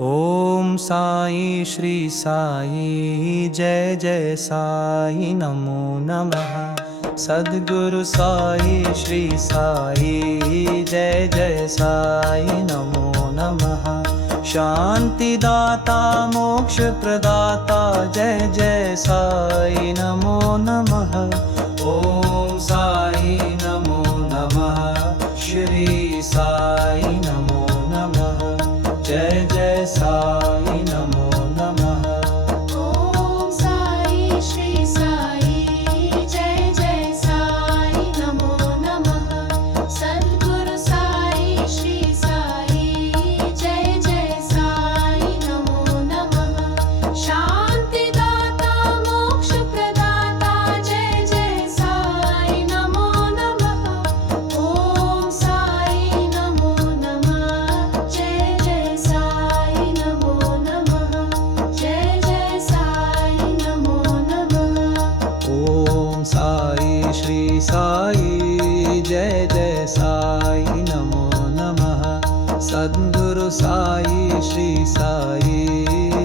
ओम साई श्री साई जय जय साई नमो नमः। सद्गुरु साई श्री साई जय जय साई नमो नमः। शांतिदाता मोक्ष प्रदाता जय जय साई नमो नमः। ओम साई नमो नमः। श्री साई नमो नमः। जय जय साई नमो नमः। ओम साई श्री साई जय जय साई नमो नमः। सद्गुरु साई श्री साई जय जय साई नमो नमः। शांतिदाता मोक्ष प्रदाता जय जय साई नमो नमः। ओम साई नमो नमः। जय जय साई नमो नमः। जय जय साई नमो नमः। ओम साई श्री साई जय जय साई नमो नमः। सद्गुरु साई श्री साई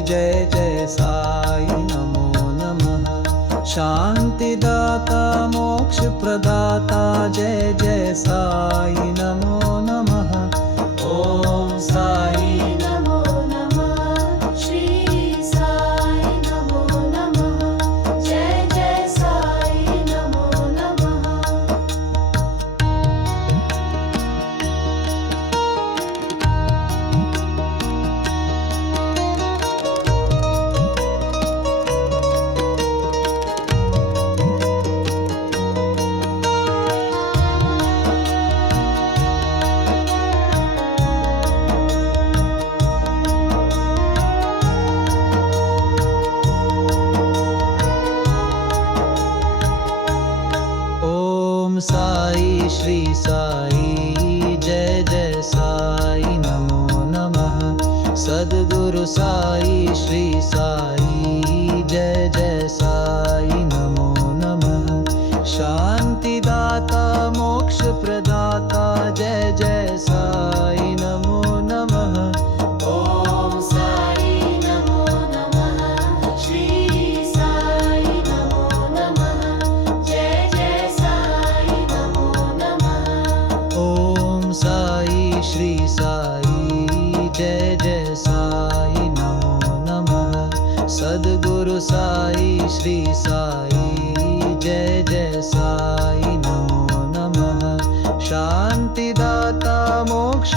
जय जय साई नमो नमः। शांतिदाता मोक्ष प्रदाता जय जय साई नमो नमः। ओम साई नमो नमः। श्री साई नमो नमः। जय जय साई नमो नमः। ओम साई श्री साई जय जय साई नमो नमः। सद्गुरु साई श्री साई जय जय साई नमो नमः। शांतिदाता मोक्ष प्रदाता जय जय साई नमो नमः। ओम साई नमो नमः। श्री साई नमो नमः। जय जय साई नमो नमः। ओम साई श्री साई जय जय साई नमो नमः। सद्गुरु साई श्री साई जय जय साई नमो नमः। शांतिदाता मोक्ष